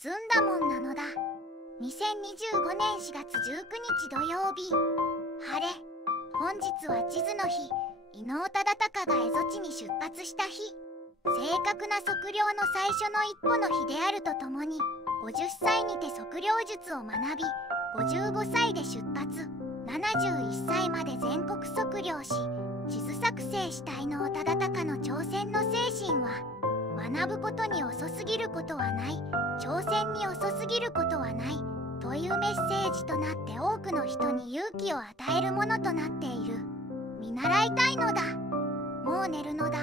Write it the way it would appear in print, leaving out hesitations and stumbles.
澄んだもんなのだ。2025年4月19日土曜日。晴れ。本日は地図の日。伊能忠敬が蝦夷地に出発した日。正確な測量の最初の一歩の日であるとともに、50歳にて測量術を学び、55歳で出発、71歳まで全国測量し、地図作成した伊能忠敬の挑戦の精神は、学ぶことに遅すぎることはない、挑戦に遅すぎることはないというメッセージとなって多くの人に勇気を与えるものとなっている。見習いたいのだ。もう寝るのだ。